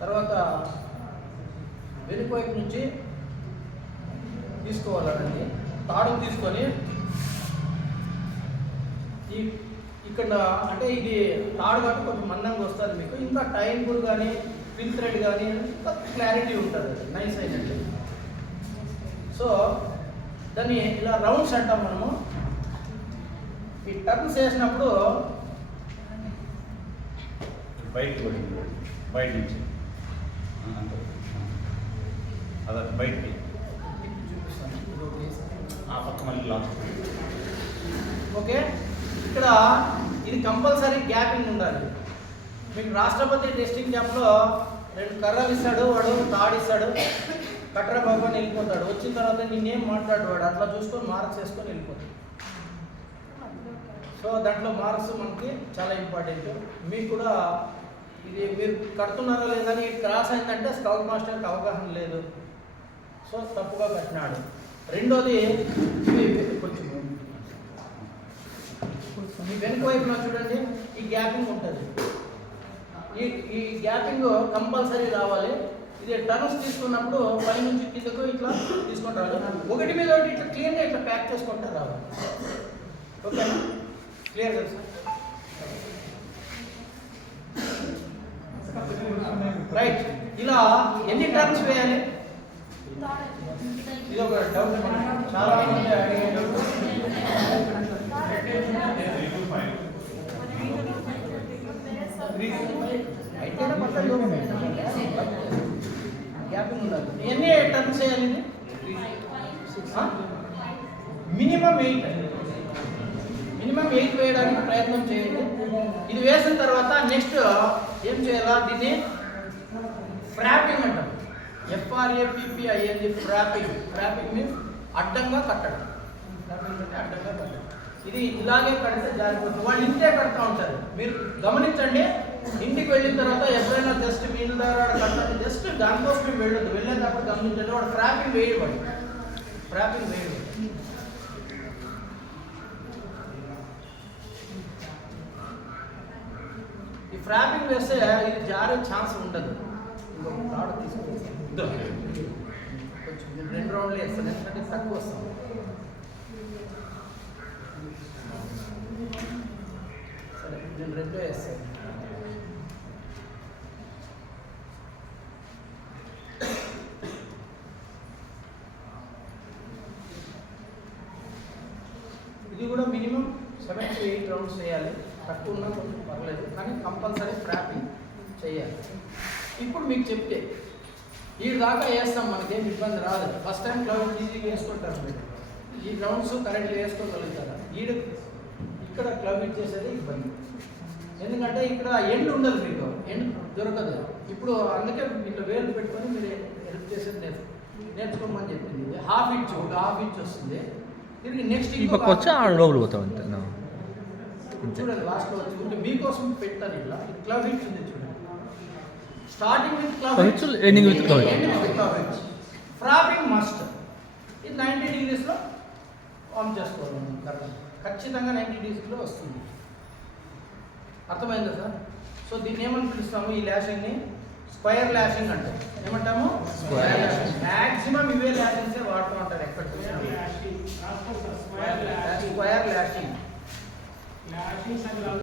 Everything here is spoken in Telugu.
తర్వాత వెనుక వైపు నుంచి తీసుకోవాలండి. తాడును తీసుకొని ఇక్కడ అంటే ఇది తాడు కాబట్టి కొంచెం మందంగా వస్తుంది మీకు. ఇంకా టైం కూడా కానీ పిన్ థ్రెడ్ కానీ ఇంకా క్లారిటీ ఉంటుంది, అది నైస్ అయినట్టు. సో దాన్ని ఇలా రౌండ్స్ అంటాం మనము. ఈ టర్న్స్ వేసినప్పుడు బయట నుంచి అదే బయటికి ఆ పక్క మళ్ళీ లాస్ట్. ఓకే, ఇక్కడ ఇది కంపల్సరీ గ్యాపింగ్ ఉండాలి. మీకు రాష్ట్రపతి టెస్టింగ్ క్యాంప్లో 2 కర్రలు ఇస్తాడు, వాడు తాడు ఇస్తాడు, కట్టర బాబా వెళ్ళిపోతాడు. వచ్చిన తర్వాత నిన్నేం మాట్లాడు వాడు, అట్లా చూసుకొని మార్క్స్ వేసుకొని వెళ్ళిపోతాడు. సో దాంట్లో మార్క్స్ మనకి చాలా ఇంపార్టెంట్. మీకు కూడా ఇది మీరు కడుతున్నారో లేదని క్రాస్ అయిందంటే స్కౌట్ మాస్టర్కి అవగాహన లేదు, సో తప్పుగా కట్టినాడు. రెండోది కొంచెం మీ వెనుక వైపున చూడండి, ఈ గ్యాపింగ్ ఉంటుంది. ఈ గ్యాపింగ్ కంపల్సరీ రావాలి. ఇది టర్న్స్ తీసుకున్నప్పుడు పై నుంచి కిందకు ఇట్లా తీసుకుంటూ రావాలి. ఒకటి మీద ఒకటి ఇట్లా క్లియర్గా ఇట్లా ప్యాక్ చేసుకుంటూ రావాలి. ఓకేనా? క్లియర్ కదా సార్? రైట్. ఇలా ఎన్ని టర్న్స్ వేయాలి? ఇది ఒక డౌట్, చాలా మంది అడిగే డౌట్. గ్యాపింగ్ ఉండాలి. ఎన్ని టర్న్స్ వేయాలి? మినిమం 8 వేయడానికి ప్రయత్నం చేయండి. ఇది వేసిన తర్వాత నెక్స్ట్ ఏం చేయాలా? దీన్ని ఫ్రాపింగ్ అంటాం. FRAPPING, ఫ్రాపింగ్. ఫ్రాపింగ్ మీన్స్ అడ్డంగా కట్టడం. ఫ్రాపింగ్ అంటే అడ్డంగా కట్టడం. ఇది ఇలాగే కడితే జారిపోతుంది. వాళ్ళు ఇంటే కడతా ఉంటారు, మీరు గమనించండి. ఇంటికి వెళ్ళిన తర్వాత ఎప్పుడైనా జస్ట్ వీళ్ళ దగ్గర కట్టాలి, జస్ట్ దానికోసమే వెళ్ళొద్దు. వెళ్ళేటప్పుడు గమనించండి, వాడు ఫ్రాపింగ్ వేయబడి ఫ్రాపింగ్ వేయబడి ఈ ఫ్రాపింగ్ వేస్తే ఇది జారే ఛాన్స్ ఉండదు. ఇంకొక తాడు తీసుకొని కొంచెం 2 రౌండ్లు వేస్తాను, ఎందుకంటే తక్కువ వస్తాం. సరే, నేను 2 వేస్తాను. ఇది కూడా మినిమం 7 to 8 రౌండ్స్ వేయాలి. తక్కువ ఉన్నా కొంచెం పర్లేదు, కానీ కంపల్సరీ ఫ్రాపింగ్ చేయాలి. ఇప్పుడు మీకు చెప్తే ఈ దాకా వేస్తాం, మనకేం ఇబ్బంది రాదు. ఫస్ట్ టైం క్లౌడ్ ఈజీగా వేసుకుంటారు మీరు. ఈ రౌండ్స్ కరెక్ట్గా వేసుకోగలుగుతారా? ఇక్కడ క్లబ్ చేసేది ఇబ్బంది, ఎందుకంటే ఇక్కడ ఎండ్ ఉండదు, మీకు ఎండ్ దొరకదు. ఇప్పుడు అందుకే ఇట్లా వేలు పెట్టుకొని మీరు హెల్ప్ చేసేది నేర్చుకోమని చెప్పింది. ఒక హాఫ్ ఇంచ్ వస్తుంది. తిరిగి నెక్స్ట్ చూడండి, లాస్ట్లో వచ్చి మీకోసం పెట్టాను. ఇట్లా క్లబ్ హిచ్ ఉంది చూడండి. Starting with club hitch, ending with club hitch. Frapping must. ఇది 90 degreesలో ఆన్ చేసుకోవాలి. ఖచ్చితంగా 90 degreesలో వస్తుంది. అర్థమైందా సార్? సో దీన్ని ఏమని పిలుస్తాము? ఈ ల్యాషింగ్ని స్క్వేర్ ల్యాషింగ్ అంటాం. ఏమంటాము? స్క్వేర్ ల్యాషింగ్. మ్యాక్సిమం ఇవే ల్యాషింగ్సే వాడుతూ ఉంటారు ఎక్కడ చూసినా. స్క్వేర్ ల్యాషింగ్